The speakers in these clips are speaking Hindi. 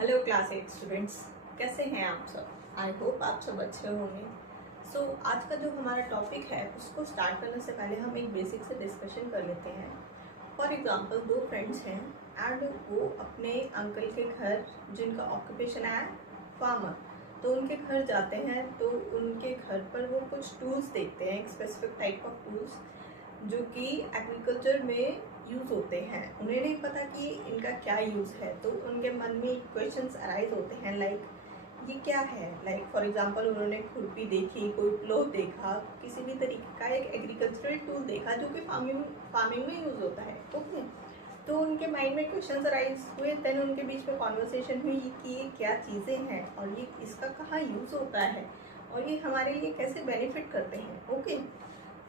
हेलो क्लास 8 स्टूडेंट्स, कैसे हैं आप सब। आई होप आप सब अच्छे होंगे। सो आज का जो हमारा टॉपिक है उसको स्टार्ट करने से पहले हम एक बेसिक से डिस्कशन कर लेते हैं। फॉर एग्जांपल दो फ्रेंड्स हैं एंड वो अपने अंकल के घर, जिनका ऑक्यूपेशन है फार्मर, तो उनके घर जाते हैं। तो उनके घर पर वो कुछ टूल्स देखते हैं, एक स्पेसिफिक टाइप ऑफ टूल्स जो कि एग्रीकल्चर में यूज़ होते हैं। उन्हें नहीं पता कि इनका क्या यूज़ है, तो उनके मन में क्वेश्चंस अराइज होते हैं लाइक ये क्या है। लाइक फॉर एग्जांपल उन्होंने खुरपी देखी, कोई प्लो देखा, किसी भी तरीके का एक एग्रीकल्चरल टूल देखा जो कि फार्मिंग में यूज़ होता है। ओके, तो उनके माइंड में क्वेश्चंस अराइज हुए। देन उनके बीच में कॉन्वर्सेशन हुई कि ये क्या चीज़ें हैं और ये इसका कहाँ यूज़ होता है और ये हमारे लिए कैसे बेनिफिट करते हैं। ओके,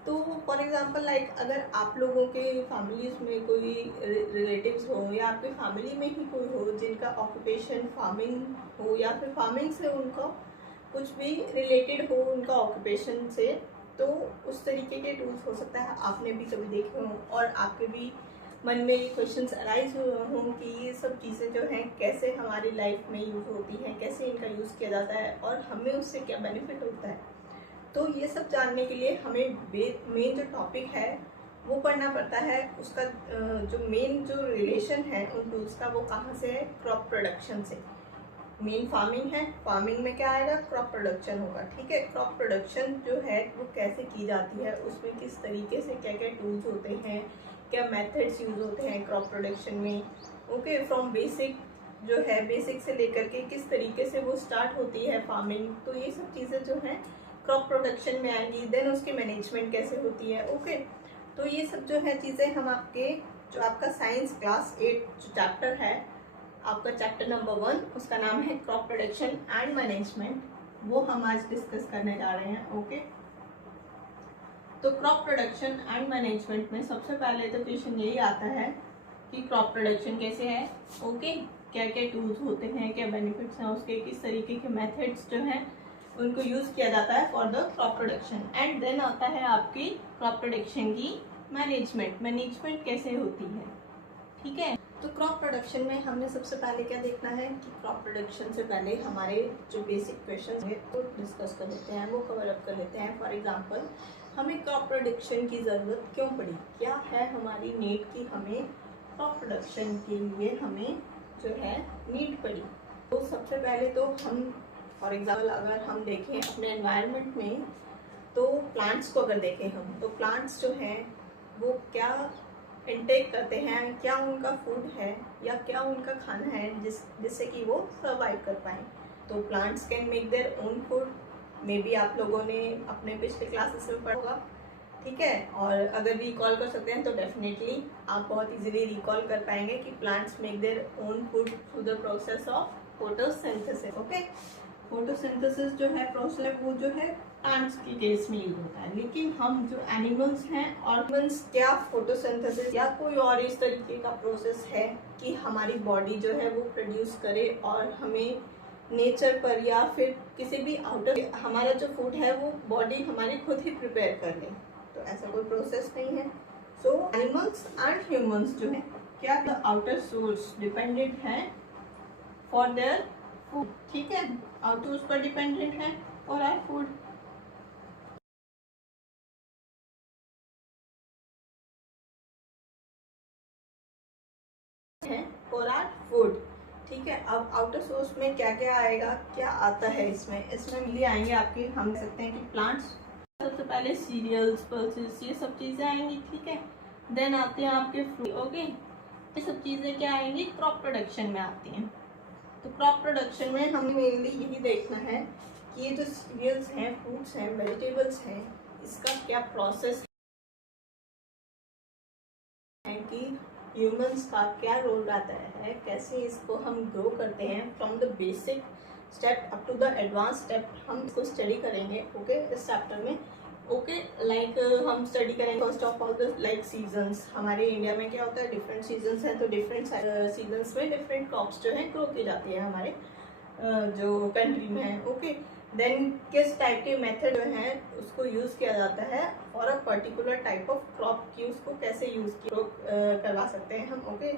तो फॉर एग्जांपल लाइक अगर आप लोगों के फैमिलीज में कोई रिलेटिव्स हो या आपके फैमिली में ही कोई हो जिनका ऑक्यूपेशन फार्मिंग हो या फिर फार्मिंग से उनका कुछ भी रिलेटेड हो उनका ऑक्यूपेशन से, तो उस तरीके के टूल्स हो सकता है आपने भी कभी देखे हों और आपके भी मन में ये क्वेश्चंस अराइज हुए हों कि ये सब चीज़ें जो हैं कैसे हमारी लाइफ में यूज़ होती हैं, कैसे इनका यूज़ किया जाता है और हमें उससे क्या बेनिफिट होता है। तो ये सब जानने के लिए हमें मेन जो टॉपिक है वो पढ़ना पड़ता है। उसका जो मेन जो रिलेशन है उन टूल्स का वो कहाँ से है, क्रॉप प्रोडक्शन से। मेन फार्मिंग है, फार्मिंग में क्या आएगा, क्रॉप प्रोडक्शन होगा। ठीक है, क्रॉप प्रोडक्शन जो है वो कैसे की जाती है, उसमें किस तरीके से क्या क्या टूल्स होते हैं, क्या मेथड्स यूज होते हैं क्रॉप प्रोडक्शन में। ओके, फ्रॉम बेसिक जो है, बेसिक से लेकर के किस तरीके से वो स्टार्ट होती है फार्मिंग, तो ये सब चीज़ें जो हैं क्रॉप प्रोडक्शन में आएंगी। देन उसकी मैनेजमेंट कैसे होती है। ओके, तो ये सब जो है चीज़ें हम आपके जो आपका साइंस क्लास 8 जो चैप्टर है, आपका चैप्टर नंबर 1, उसका नाम है क्रॉप प्रोडक्शन एंड मैनेजमेंट, वो हम आज डिस्कस करने जा रहे हैं। ओके, तो क्रॉप प्रोडक्शन एंड मैनेजमेंट में सबसे पहले तो क्वेश्चन यही आता है कि क्रॉप प्रोडक्शन कैसे है। ओके, क्या क्या टूल्स होते हैं, क्या बेनिफिट्स हैं उसके, किस तरीके के मेथड्स जो हैं उनको यूज़ किया जाता है for the crop production. And then आता है आपकी क्रॉप प्रोडक्शन की मैनेजमेंट कैसे होती है। ठीक है, तो क्रॉप प्रोडक्शन में हमने सबसे पहले क्या देखना है कि क्रॉप प्रोडक्शन से पहले हमारे जो बेसिक क्वेश्चन है वो डिस्कस कर लेते हैं, वो कवर अप कर लेते हैं। फॉर एग्जांपल हमें क्रॉप प्रोडक्शन की ज़रूरत क्यों पड़ी, क्या है हमारी नीड की हमें क्रॉप प्रोडक्शन के लिए हमें जो है नीड पड़ी। तो सबसे पहले तो हम फॉर एग्जाम्पल अगर हम देखें अपने एनवायरनमेंट में, तो प्लांट्स को अगर देखें हम, तो प्लांट्स जो हैं वो क्या इनटेक करते हैं, क्या उनका फूड है या क्या उनका खाना है जिससे कि वो सर्वाइव कर पाएँ। तो plants can make their own food, may be आप लोगों ने अपने पिछले क्लासेस में पढ़ा होगा। ठीक है, और अगर रिकॉल कर सकते हैं तो डेफिनेटली आप बहुत इजीली रिकॉल कर पाएंगे कि plants make their own food through the process of photosynthesis. Okay, photosynthesis जो है प्रोसेस वो जो है प्लांट्स के केस में यूज होता है, लेकिन हम जो एनिमल्स हैं, ऑर्गन्स, क्या फोटोसिंथेसिस या कोई और इस तरीके का प्रोसेस है कि हमारी बॉडी जो है वो प्रोड्यूस करे और हमें नेचर पर या फिर किसी भी आउटर हमारा जो फूड है वो बॉडी हमारी खुद ही प्रिपेयर कर ले, तो ऐसा कोई प्रोसेस नहीं है। सो एनिमल्स एंड ह्यूमंस जो है क्या द आउटर सोर्स डिपेंडेंट है फॉर देयर फूड। ठीक है, आउटर पर डिपेंडेंट है फॉर आवर फूड। है फॉर आवर फूड। ठीक है, अब आउटर सोर्स में क्या क्या आएगा, क्या आता है इसमें मिली आएंगे आपके, हम कह सकते हैं कि प्लांट्स, सबसे पहले सीरियल्स, पल्सेस, ये सब चीज़ें आएंगी। ठीक है, देन आते हैं आपके फ्रूट। ओके, ये सब चीज़ें क्या आएंगी, क्रॉप प्रोडक्शन में आती हैं। तो क्रॉप प्रोडक्शन में हमें मेनली यही देखना है कि ये जो सीरियल्स हैं, फ्रूट्स हैं, वेजिटेबल्स हैं, इसका क्या प्रोसेस है कि ह्यूमंस का क्या रोल रहता है, कैसे इसको हम ग्रो करते हैं from the basic step up to the advance step, हम इसको स्टडी करेंगे। ओके, इस चैप्टर में। ओके, लाइक हम स्टडी करेंगे first of all the like seasons. हमारे इंडिया में क्या होता है, डिफरेंट सीजन्स हैं, तो डिफरेंट सीजन्स में डिफरेंट क्रॉप्स जो है ग्रो की जाती है हमारे जो कंट्री में है। ओके, देन किस टाइप के मेथड जो है उसको यूज़ किया जाता है और a particular type of crop की उसको कैसे यूज़ करवा सकते हैं हम। ओके,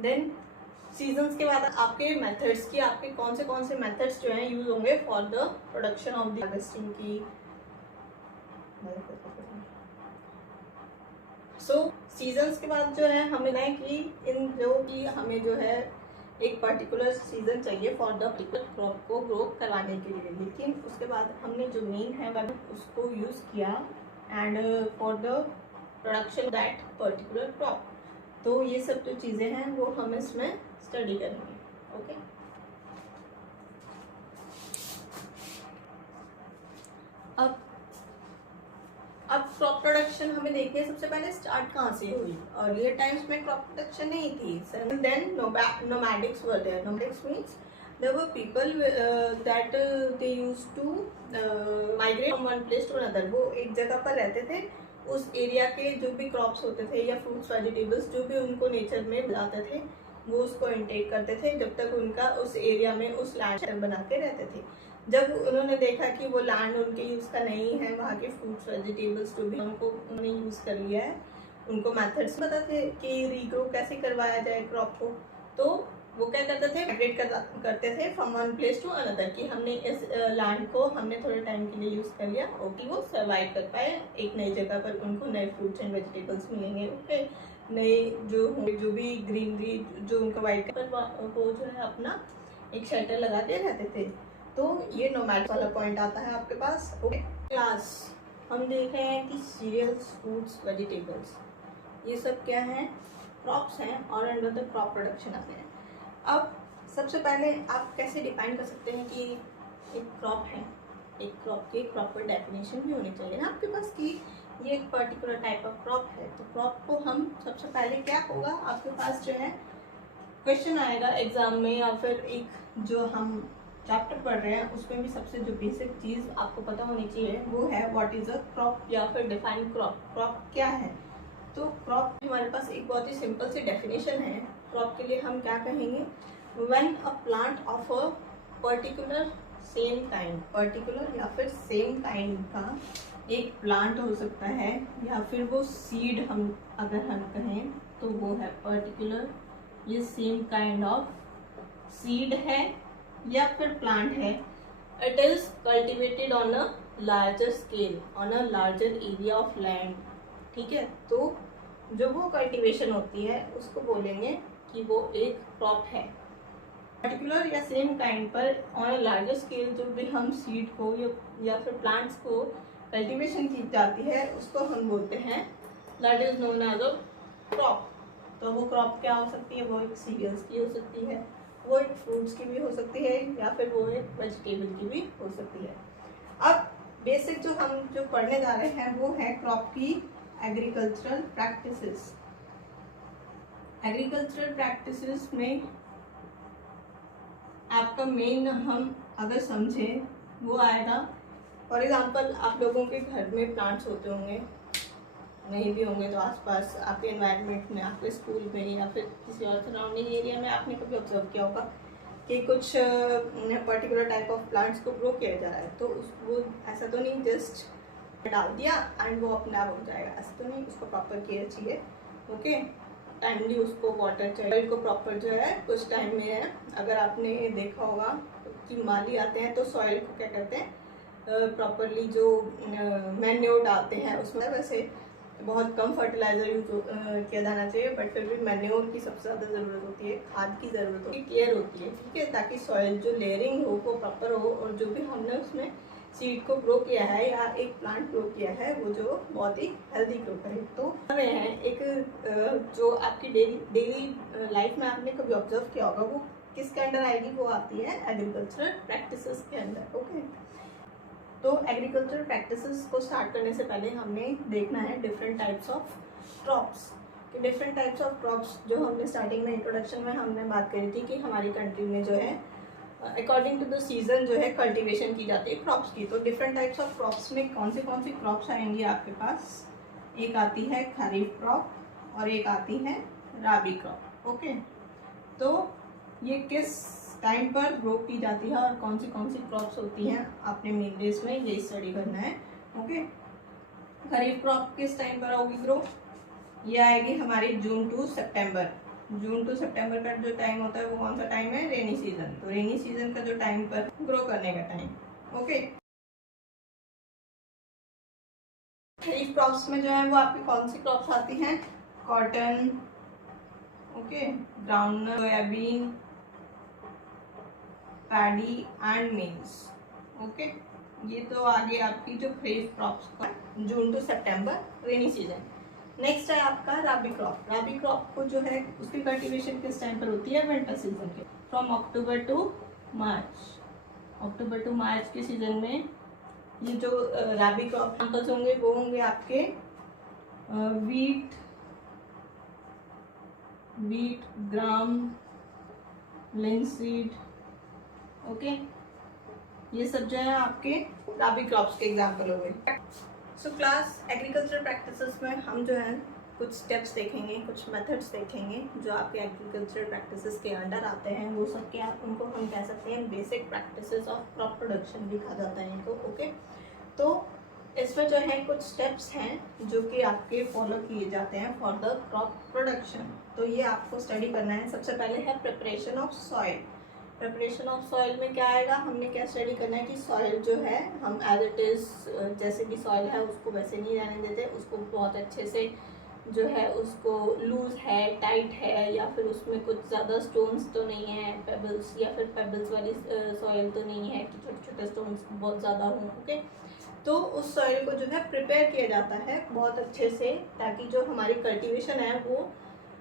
देन सीजन्स के बाद आपके मेथड्स की, आपके कौन से मेथड्स जो हैं यूज होंगे for the production of the harvesting की। सो सीजन्स के बाद जो है हमें है कि इन जो कि हमें जो है एक पर्टिकुलर सीजन चाहिए फॉर द पर्टिकुलर क्रॉप को ग्रो करवाने के लिए, लेकिन उसके बाद हमने जो मेन है वह उसको यूज़ किया and for the production that particular crop. तो ये सब जो चीज़ें हैं वो हम इसमें स्टडी करेंगे। ओके, अब क्रॉप प्रोडक्शन हमें देखते हैं सबसे पहले स्टार्ट कहाँ से हुई। अर्लियर टाइम्स में क्रॉप प्रोडक्शन नहीं थी। Then nomadics were there. Nomadics means there were people that they used to migrate from one place to another। वो एक जगह पर रहते थे, उस एरिया के जो भी क्रॉप्स होते थे या फ्रूट्स वेजिटेबल्स जो भी उनको नेचर में मिलाते थे वो उसको इनटेक करते थे जब तक उनका उस एरिया में उस लैंड बना के रहते थे। जब उन्होंने देखा कि वो लैंड उनके यूज़ का नहीं है, वहाँ के फ्रूट्स वेजिटेबल्स जो भी उनको उन्होंने यूज़ कर लिया है, उनको मेथड्स पता थे कि रीग्रो कैसे करवाया जाए क्रॉप को, तो वो क्या करते थे, माइग्रेट करते थे from one place to another कि हमने इस लैंड को हमने थोड़े टाइम के लिए यूज़ कर लिया और कि वो सर्वाइव कर पाए एक नई जगह पर, उनको नए फ्रूट्स एंड वेजिटेबल्स मिलेंगे, ओके, नए जो भी ग्रीनरी जो उनका वाइट पर वो जो है अपना एक शेल्टर लगा के रहते थे। तो ये नोमैडिक वाला पॉइंट आता है आपके पास। ओके, क्लास हम देख रहे हैं कि सीरियल्स, फ्रूट्स, वेजिटेबल्स ये सब क्या हैं, क्रॉप्स हैं और अंडर द क्रॉप प्रोडक्शन आते हैं। अब सबसे पहले आप कैसे डिफाइन कर सकते हैं कि एक क्रॉप है, एक क्रॉप की एक प्रॉपर डेफिनेशन भी होनी चाहिए ना आपके पास कि ये एक पर्टिकुलर टाइप ऑफ क्रॉप है। तो क्रॉप को हम सबसे पहले क्या होगा, आपके पास जो है क्वेश्चन आएगा एग्जाम में या फिर एक जो हम चैप्टर पढ़ रहे हैं उसमें भी सबसे जो बेसिक चीज़ आपको पता होनी चाहिए वो है व्हाट इज़ अ क्रॉप या फिर डिफाइन क्रॉप। क्रॉप क्या है? तो क्रॉप हमारे पास एक बहुत ही सिंपल सी डेफिनेशन है। क्रॉप के लिए हम क्या कहेंगे, when a plant of a particular same kind, particular या फिर सेम काइंड का एक प्लांट हो सकता है या फिर वो सीड हम अगर हम कहें तो वो है पर्टिकुलर, ये सेम काइंड ऑफ सीड है या फिर प्लांट है। It is cultivated on a larger scale, on a larger area of land. ठीक है, तो जो वो कल्टीवेशन होती है उसको बोलेंगे कि वो एक क्रॉप है। पर्टिकुलर या सेम काइंड पर ऑन अ लार्जर स्केल जो भी हम सीड को या फिर प्लांट्स को कल्टीवेशन की जाती है उसको हम बोलते हैं that is known as a crop. तो वो क्रॉप क्या हो सकती है, वो एक सीरियल्स की हो सकती है, वो एक फ्रूट्स की भी हो सकती है या फिर वो एक वेजिटेबल की भी हो सकती है। अब बेसिक जो हम जो पढ़ने जा रहे हैं वो है क्रॉप की एग्रीकल्चरल प्रैक्टिसेस। एग्रीकल्चरल प्रैक्टिसेस में आपका मेन हम अगर समझें वो आएगा, फॉर एग्जांपल आप लोगों के घर में प्लांट्स होते होंगे, नहीं भी होंगे तो आसपास आपके एनवायरनमेंट में, आपके स्कूल में या फिर किसी और सराउंडिंग एरिया में आपने कभी ऑब्जर्व किया होगा कि कुछ पर्टिकुलर टाइप ऑफ प्लांट्स को ग्रो किया जा रहा है। तो वो ऐसा तो नहीं जस्ट डाल दिया एंड वो अपने आप हो जाएगा, ऐसा तो नहीं, उसको प्रॉपर केयर चाहिए। ओके, टाइमली उसको वाटर चाहिए, को प्रॉपर जो है कुछ टाइम में है। अगर आपने देखा होगा कि माली आते हैं तो सॉइल को क्या करते हैं, प्रॉपरली जो मैन्योर डालते हैं उसमें, वैसे बहुत कम फर्टिलाइजर यूज किया जाना चाहिए बट फिर भी मैन्योर की सबसे ज़्यादा ज़रूरत होती है, खाद की ज़रूरत होती है, केयर होती है। ठीक है, ताकि सॉइल जो लेयरिंग हो वो प्रॉपर हो और जो भी हमने उसमें सीड को ग्रो किया है या एक प्लांट ग्रो किया है वो जो बहुत ही हेल्दी ग्रो करे। तो हमें है एक जो आपकी डेली लाइफ में आपने कभी ऑब्जर्व किया होगा वो किसके अंडर आएगी, वो आती है एग्रीकल्चरल प्रैक्टिसेस के अंदर। ओके, तो एग्रीकल्चरल प्रैक्टिसेस को स्टार्ट करने से पहले हमने देखना है डिफरेंट टाइप्स ऑफ क्रॉप्स। कि डिफरेंट टाइप्स ऑफ क्रॉप्स जो हमने स्टार्टिंग में इंट्रोडक्शन में हमने बात करी थी कि हमारी कंट्री में जो है अकॉर्डिंग टू द सीजन जो है कल्टीवेशन की जाती है क्रॉप्स की। तो डिफरेंट टाइप्स ऑफ क्रॉप्स में कौन सी क्रॉप्स आएंगी आपके पास, एक आती है खरीफ क्रॉप और एक आती है राबी क्रॉप। ओके, तो ये किस टाइम पर ग्रो की जाती है और कौन सी क्रॉप्स होती हैं आपने मेन डेज में ये स्टडी करना है। ओके, खरीफ क्रॉप किस टाइम पर होगी ग्रो, ये आएगी हमारी जून टू सितंबर। जून टू सितंबर का जो टाइम होता है वो कौन सा टाइम है? Rainy season. तो रेनी सीजन का जो टाइम पर ग्रो करने का टाइम। ओके, खरीफ क्रॉप्स में जो है वो आपकी कौन सी क्रॉप्स आती हैं? Cotton, okay, ground, soybean, paddy and maize. Okay, ये तो आगे आपकी जो खरीफ क्रॉप्स का June to September rainy season. Next है आपका राबी क्रॉप। राबी क्रॉप को जो है उसकी कल्टीवेशन किस टाइम पर होती है? विंटर सीजन के, from October to March. October to March के सीजन में ये जो राबी क्रॉप एग्जाम्पल्स होंगे वो होंगे आपके वीट, ग्राम, लिंसीड। ओके, ये सब जो है आपके राबी क्रॉप्स के एग्जाम्पल हो गए। सो क्लास एग्रीकल्चर प्रैक्टिसेस में हम जो है कुछ स्टेप्स देखेंगे, कुछ मेथड्स देखेंगे जो आपके एग्रीकल्चर प्रैक्टिसेस के अंडर आते हैं। वो सब के आप उनको हम कह सकते हैं basic practices of crop production भी कहा जाता है इनको। ओके, तो इसमें जो है कुछ स्टेप्स हैं जो कि आपके फॉलो किए जाते हैं फॉर द क्रॉप प्रोडक्शन। तो ये आपको स्टडी करना है। सबसे पहले है preparation of soil. Preparation of soil में क्या आएगा? हमने क्या स्टडी करना है कि सॉइल जो है हम एज इट इज़ जैसे भी सॉइल है उसको वैसे नहीं रहने देते, उसको बहुत अच्छे से जो है उसको लूज है, टाइट है, या फिर उसमें कुछ ज़्यादा स्टोन्स तो नहीं है, पेबल्स या फिर पेबल्स वाली सॉइल तो नहीं है कि छोटे छोटे स्टोन्स बहुत ज़्यादा हों। ओके, तो उस सॉइल को जो है प्रिपेयर किया जाता है बहुत अच्छे से, ताकि जो हमारी कल्टीवेशन है वो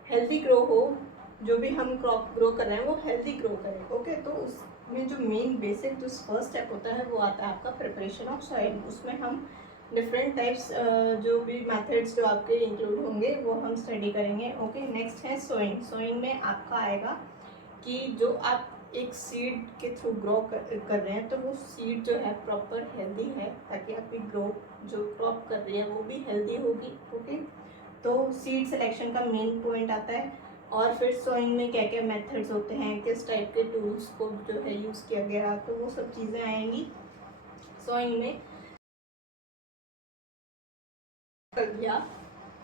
हेल्दी ग्रो हो, जो भी हम क्रॉप ग्रो कर रहे हैं वो हेल्दी ग्रो करें। ओके, तो उसमें जो मेन बेसिक जो फर्स्ट स्टेप होता है वो आता है आपका प्रिपरेशन ऑफ सॉइल। उसमें हम डिफरेंट टाइप्स जो भी मेथड्स जो आपके इंक्लूड होंगे वो हम स्टडी करेंगे। ओके, नेक्स्ट है सोइंग। सोइंग में आपका आएगा कि जो आप एक सीड के थ्रू ग्रो कर रहे हैं तो वो सीड जो है प्रॉपर हेल्दी है, ताकि आपकी ग्रो जो क्रॉप कर रही है वो भी हेल्दी होगी। ओके, तो सीड सिलेक्शन का मेन पॉइंट आता है। और फिर सोइंग में क्या क्या मेथड्स होते हैं, किस टाइप के टूल्स को जो है यूज़ किया गया, तो वो सब चीज़ें आएंगी सोइंग में। कर दिया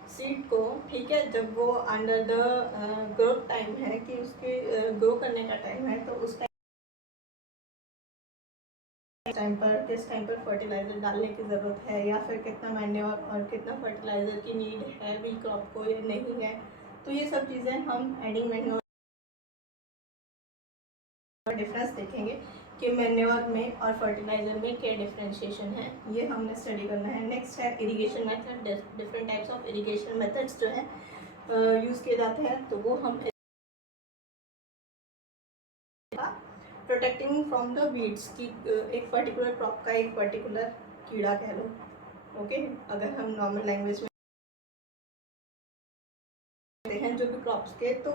सीड को, ठीक है, जब वो अंडर द ग्रोथ टाइम है कि उसके ग्रो करने का टाइम है, तो उस टाइम पर किस टाइम पर फर्टिलाइज़र डालने की ज़रूरत है, या फिर कितना मैन्योर और कितना फर्टिलाइज़र की नीड है भी क्रॉप को या नहीं है। तो ये सब चीज़ें हम एडिंग मैन्योर डिफरेंस देखेंगे कि मैन्योर में और फर्टिलाइज़र में क्या डिफ्रेंशिएशन है, ये हमने स्टडी करना है। नेक्स्ट है irrigation method. Different types of irrigation methods जो है यूज़ किए जाते हैं, तो वो हम प्रोटेक्टिंग फ्रॉम द वीड्स की एक पर्टिकुलर क्रॉप का एक पर्टिकुलर कीड़ा कह लो। ओके, अगर हम नॉर्मल लैंग्वेज में हैं जो भी क्रॉप्स के, तो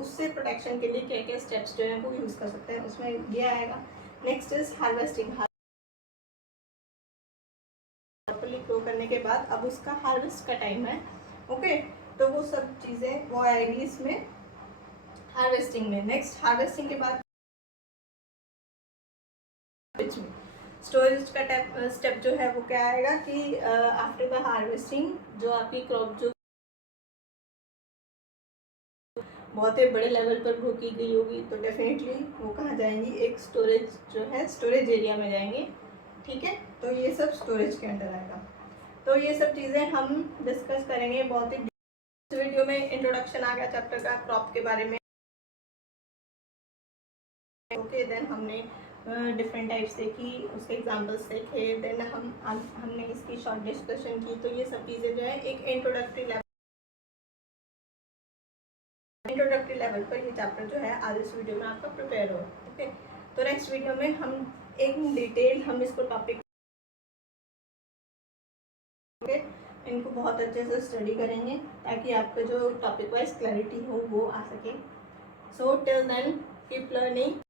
उससे प्रोटेक्शन के लिए क्या क्या स्टेप्स जो है वो यूज़ कर सकते हैं, उसमें ये आएगा। Next is harvesting. Properly grow करने के बाद अब उसका हार्वेस्ट का टाइम है। ओके, तो वो सब चीज़ें वो आएगी इसमें हार्वेस्टिंग में। नेक्स्ट हार्वेस्टिंग के बाद स्टोरेज का स्टेप जो है वो क्या आएगा कि आफ्टर द हार्वेस्टिंग जो आपकी क्रॉप जो बहुत ही बड़े लेवल पर ग्रो की गई होगी, तो डेफिनेटली वो कहाँ जाएंगी? एक स्टोरेज जो है स्टोरेज एरिया में जाएंगे। ठीक है, तो ये सब स्टोरेज के अंडर आएगा। तो ये सब चीज़ें हम डिस्कस करेंगे बहुत ही। इस वीडियो में इंट्रोडक्शन आ गया चैप्टर का क्रॉप के बारे में। ओके, देन हमने डिफरेंट टाइप्स देखी, उसके एग्जांपल्स देखे, देन हमने इसकी शॉर्ट डिस्कशन की। तो ये सब चीज़ें जो है एक इंट्रोडक्टरी लेवल पर ये चैप्टर जो है आज इस वीडियो में आपका प्रिपेयर हो। ओके, तो नेक्स्ट वीडियो में हम एक डिटेल हम इसको टॉपिक इनको बहुत अच्छे से स्टडी करेंगे, ताकि आपका जो टॉपिक वाइज क्लैरिटी हो वो आ सके। So till then keep learning.